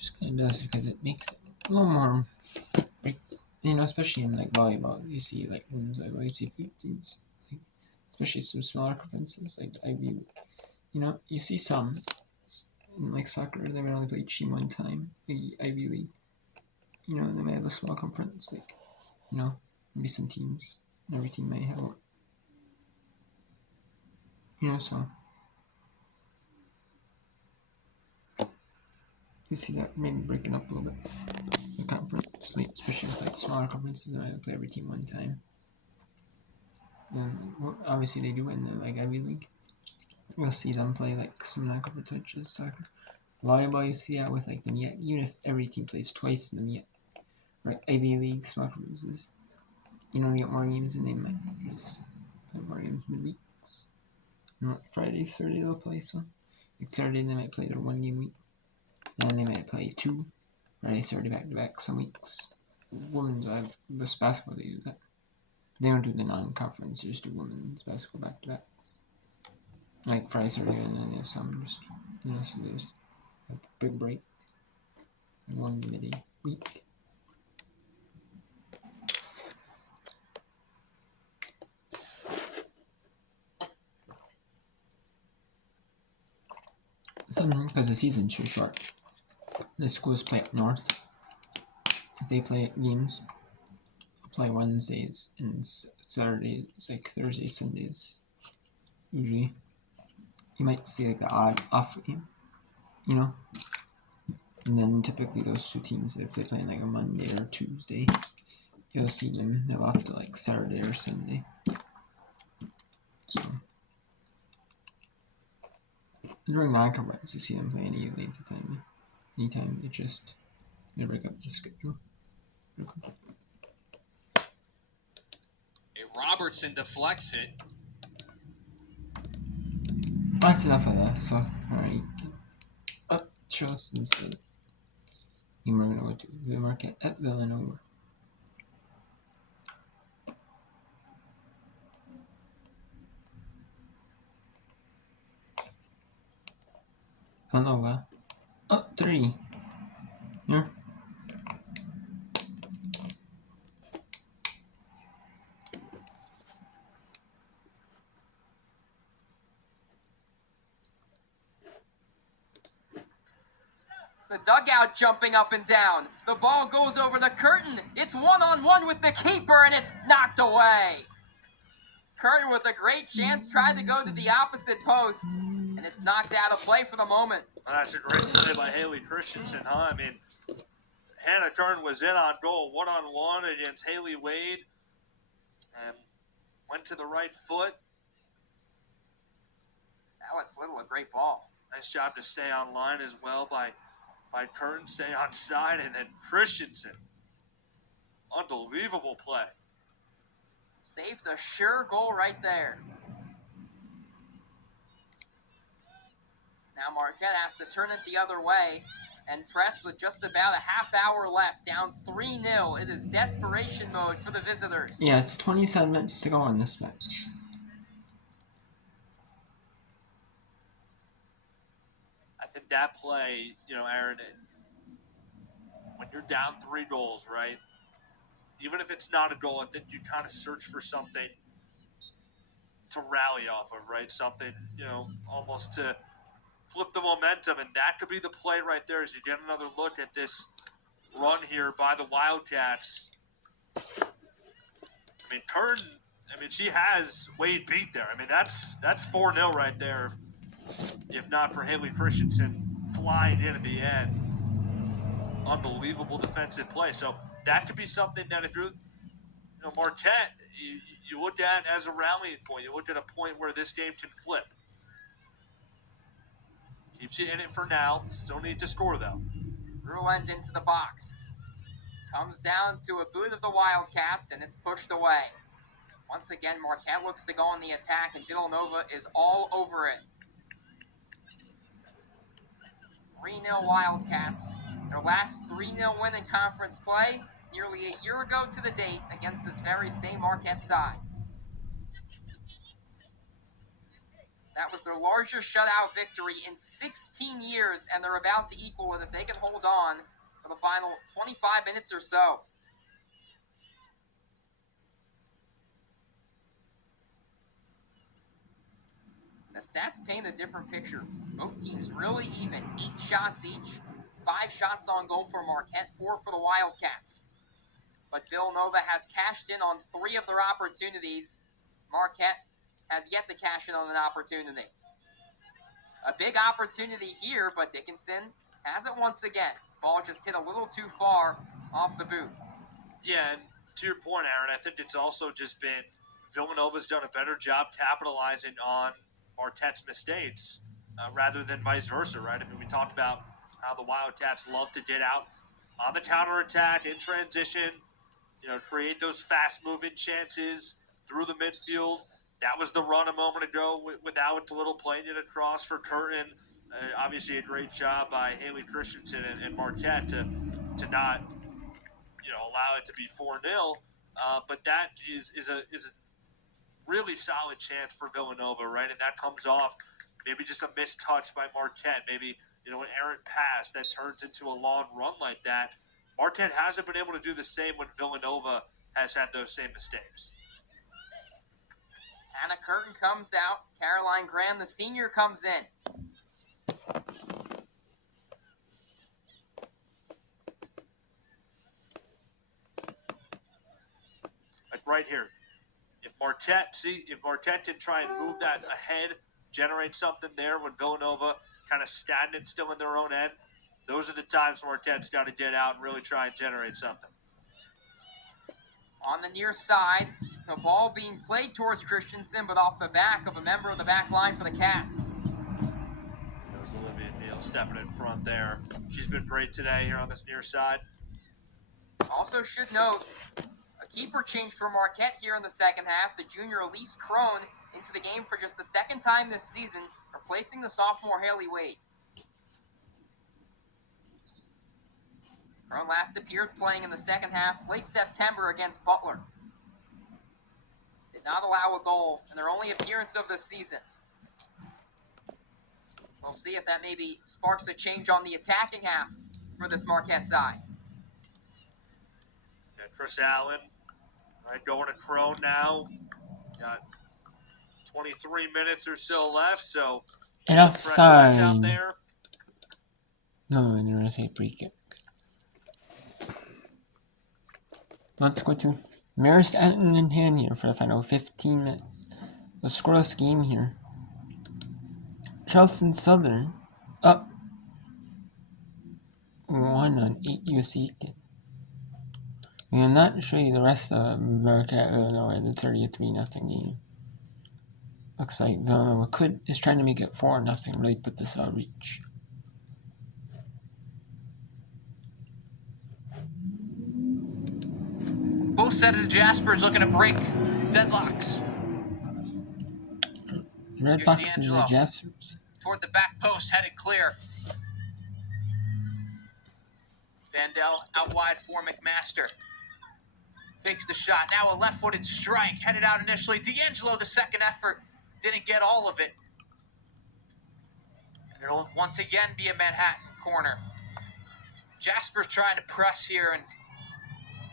Just kind of does because it makes it a little more, like, especially in like volleyball, you see like women's volleyball, you see few teams, like, especially some smaller conferences like Ivy. You see some in like soccer, they might only play team one time, like Ivy League. They might have a small conference, like maybe some teams. Every team may have one. So you see that maybe breaking up a little bit. The conference, like, especially with like smaller conferences, they might play every team one time. And obviously they do in the like Ivy League. You'll see them play like some non-conference matches, soccer. Volleyball, you see that with like the MEAC, even if every team plays twice in the MEAC. Right, Ivy League, small conferences, you get more games and they might just play more games midweeks. Friday, Saturday they'll play some. Like Saturday they might play their 1 game week. And they might play 2. Friday, Saturday back to back some weeks. Women's basketball they do that. They don't do the non-conference, they just do women's basketball back to backs. Like Friday, Saturday, and then they have some just so there's a big break. And 1 midday week. Because the season's too short. The schools play up north. If they play games, they'll play Wednesdays and Saturdays, like Thursdays, Sundays. Usually, you might see like the odd off game, And then typically those two teams, if they play like a Monday or Tuesday, you'll see them have off to like Saturday or Sunday. So during non-conference, you see them play any length of time. Anytime they break up the schedule. Robertson deflects it. That's enough of that. So, alright. Show us instead. We're going to go to the market at Villanova. Villanova. 3. Here. The dugout jumping up and down. The ball goes over the curtain. It's one-on-one with the keeper, and it's knocked away. Curtin with a great chance tried to go to the opposite post, and it's knocked out of play for the moment. Well, that's a great play by Haley Christensen, huh? I mean, Hannah Curtin was in on goal, one-on-one against Haley Wade, and went to the right foot. Alex Little, a great ball. Nice job to stay on line as well by Curtin, stay on side, and then Christensen. Unbelievable play. Saved a sure goal right there. Now Marquette has to turn it the other way and press with just about a half hour left, down 3-0. It is desperation mode for the visitors. Yeah, it's 27 minutes to go in this match. I think that play, Aaron, when you're down 3 goals, right? Even if it's not a goal, I think you kind of search for something to rally off of, right? Something, almost to flip the momentum. And that could be the play right there as you get another look at this run here by the Wildcats. I mean, Curtin, she has Wade beat there. I mean, that's 4-0 right there, if not for Haley Christensen flying in at the end. Unbelievable defensive play. So that could be something that if you're, Marquette, you look at as a rallying point. You look at a point where this game can flip. Keeps you in it for now. Still need to score, though. Ruland into the box. Comes down to a boot of the Wildcats, and it's pushed away. Once again, Marquette looks to go on the attack, and Villanova is all over it. 3-0 Wildcats. Their last 3-0 win in conference play nearly a year ago to the date against this very same Marquette side. That was their largest shutout victory in 16 years, and they're about to equal it if they can hold on for the final 25 minutes or so. The stats paint a different picture. Both teams really even. 8 shots each. 5 shots on goal for Marquette, 4 for the Wildcats. But Villanova has cashed in on 3 of their opportunities. Marquette has yet to cash in on an opportunity. A big opportunity here, but Dickinson has it once again. Ball just hit a little too far off the boot. Yeah, and to your point, Aaron, I think it's also just been Villanova's done a better job capitalizing on Marquette's mistakes rather than vice versa, right? I mean, we talked about how the Wildcats love to get out on the counterattack in transition, create those fast-moving chances through the midfield. That was the run a moment ago with Alex Little playing it across for Curtin. Obviously, a great job by Haley Christensen and Marquette to not allow it to be 4-0. But that is a really solid chance for Villanova, right? And that comes off maybe just a missed touch by Marquette. Maybe, an errant pass that turns into a long run like that. Marquette hasn't been able to do the same when Villanova has had those same mistakes. Hannah Curtin comes out. Caroline Graham, the senior, comes in. Like right here. If Marquette can try and move that ahead, generate something there when Villanova kind of stagnant still in their own end, those are the times Marquette's got to get out and really try and generate something. On the near side, the ball being played towards Christensen, but off the back of a member of the back line for the Cats. There's Olivia Neal stepping in front there. She's been great today here on this near side. Also should note, a keeper change for Marquette here in the second half. The junior Elise Crone into the game for just the second time this season, replacing the sophomore Haley Wade. Crone last appeared playing in the second half late September against Butler. Did not allow a goal in their only appearance of the season. We'll see if that maybe sparks a change on the attacking half for this Marquette side. Yeah, Chris Allen, right, going to Crone now. Got 23 minutes or so left, so Enough fresh legs out sign. there. No, they're gonna say free kick. Let's go to Marist Eaton in hand here for the final 15 minutes. The scoreless game here. Charleston Southern up 1 on 8 USC. We will not show you the rest of Marquette Illinois, the 33-0 game. Looks like Villanova is trying to make it 4-0, really put this out of reach. Both sets of Jaspers looking to break deadlocks. Red Fox and the Jaspers. Toward the back post, headed clear. Vandell out wide for McMaster. Fakes the shot. Now a left-footed strike. Headed out initially. D'Angelo, the second effort, didn't get all of it. And it'll once again be a Manhattan corner. Jasper's trying to press here and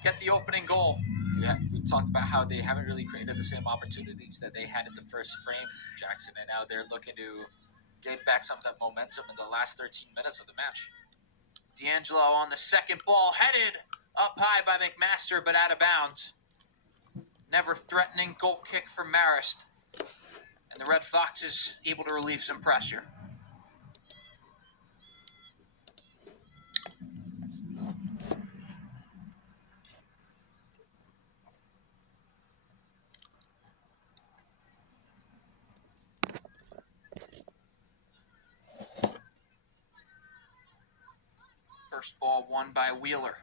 get the opening goal. Yeah, we talked about how they haven't really created the same opportunities that they had in the first frame, Jackson, and now they're looking to get back some of that momentum in the last 13 minutes of the match. D'Angelo on the second ball, headed up high by McMaster, but out of bounds. Never threatening goal kick for Marist. And the Red Foxes able to relieve some pressure. First ball won by Wheeler.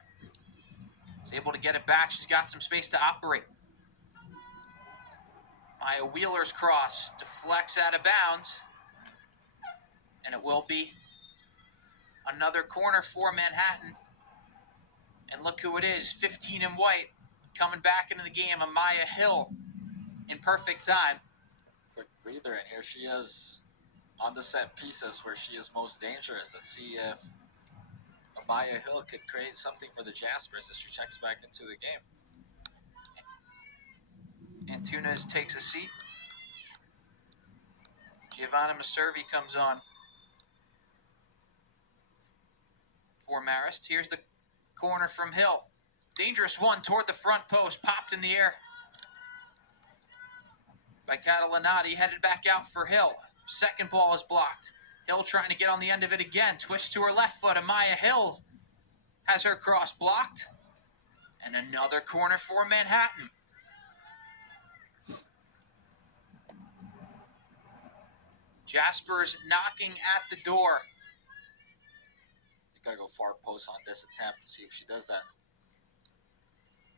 She's able to get it back. She's got some space to operate. Maya Wheeler's cross deflects out of bounds. And it will be another corner for Manhattan. And look who it is, 15 in white, coming back into the game, Amaya Hill in perfect time. quick breather, and here she is on the set pieces where she is most dangerous. Let's see if Amaya Hill could create something for the Jaspers as she checks back into the game. Antunes takes a seat. Giovanna Maservi comes on for Marist. Here's the corner from Hill. Dangerous one toward the front post. Popped in the air by Catalanati. Headed back out for Hill. Second ball is blocked. Hill trying to get on the end of it again. Twist to her left foot. Amaya Hill has her cross blocked. And another corner for Manhattan. Jaspers knocking at the door. You gotta go far post on this attempt to see if she does that.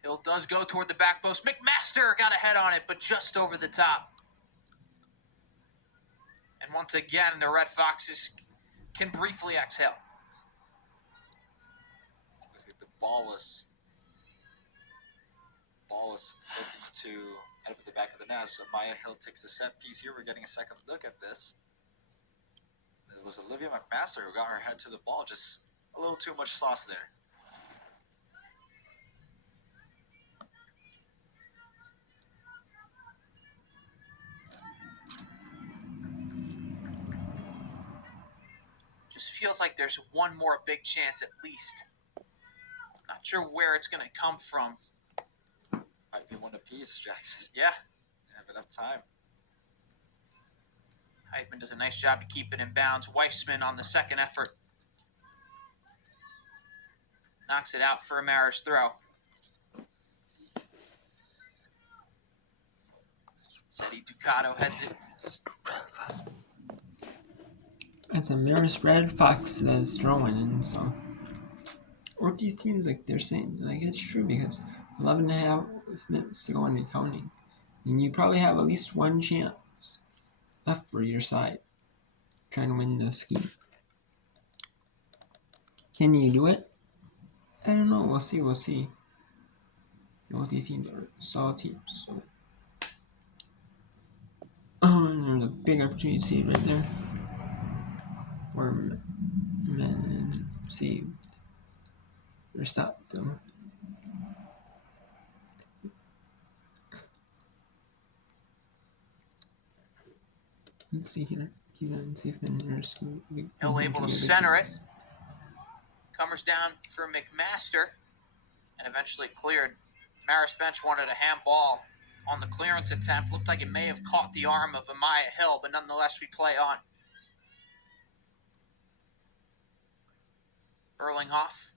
Hill does go toward the back post. McMaster got a head on it, but just over the top. And once again, the Red Foxes can briefly exhale. The ball was looking to head up at the back of the net. So Maya Hill takes the set piece here. We're getting a second look at this. It was Olivia McMaster who got her head to the ball. Just a little too much sauce there. Just feels like there's one more big chance at least. Not sure where it's going to come from. Might be one apiece, Jackson. Yeah. You have enough time. Heitman does a nice job to keep it in bounds. Weissman on the second effort. Knocks it out for a Marist throw. Seti Ducato heads it. It's a Marist Red Fox that's throwing in, so what these teams, like, they're saying, like, it's true, because 11 and a half minutes to go on your counting, and you probably have at least one chance left for your side trying to win this game. Can you do it? I don't know. We'll see. You know, these teams are solid teams, so there's a big opportunity saved right there. Or men saved. Or stopped them. Let's see here. See if Hill able to center it. Comes down for McMaster and eventually cleared. Marist bench wanted a handball on the clearance attempt. Looked like it may have caught the arm of Amaya Hill, but nonetheless we play on. Berlinghoff,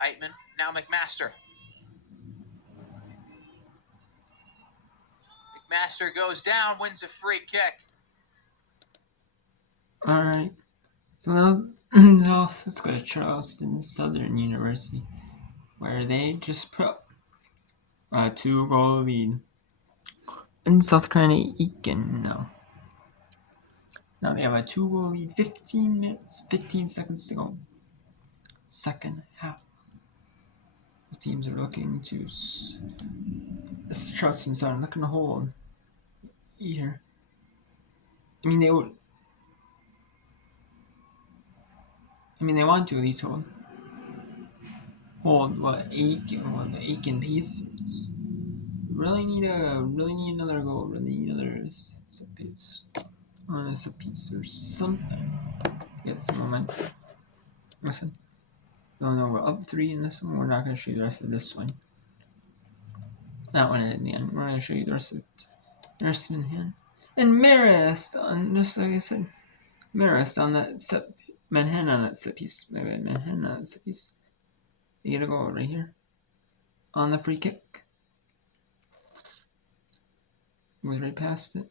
Heitman, now McMaster. McMaster goes down, wins a free kick. Alright. So now let's go to Charleston Southern University, where they just put a 2-goal lead in South Carolina Aiken now. Now they have a 2-goal lead, 15 minutes, 15 seconds to go. Second half. The teams are looking to. It's Charleston Southern looking to hold here. I mean, they would. They want to at least hold what the Aiken Pacers. Really need another goal. Really need another set piece on a set piece or something. Get some momentum. Listen. No, we're up 3 in this one. We're not going to show you the rest of this one. That one at the end. We're going to show you the rest of it. Marist in hand. And Marist on, just like I said, Marist on that set. Manhattan on that set piece. Manhattan on that set piece. You get a goal right here. On the free kick. Goes right past it.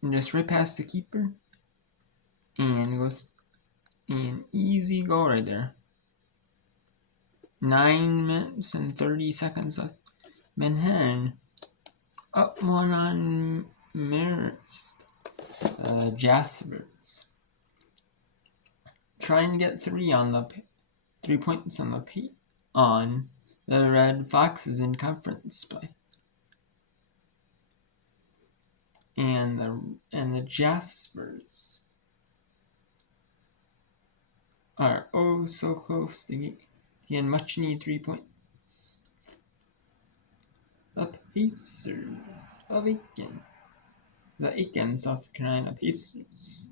And just right past the keeper. And goes an easy goal right there. 9 minutes and 30 seconds left. Manhattan up 1 on Marist. Jaspers. Trying to get 3 points on the Red Foxes in conference play. and the Jaspers are oh so close to getting much needed 3 points. The Pacers of Aiken. The Aiken, South Carolina Pacers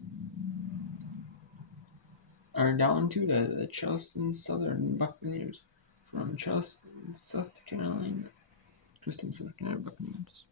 are down to the Charleston Southern Buccaneers from Charleston, South Carolina. Charleston, South Carolina Buccaneers.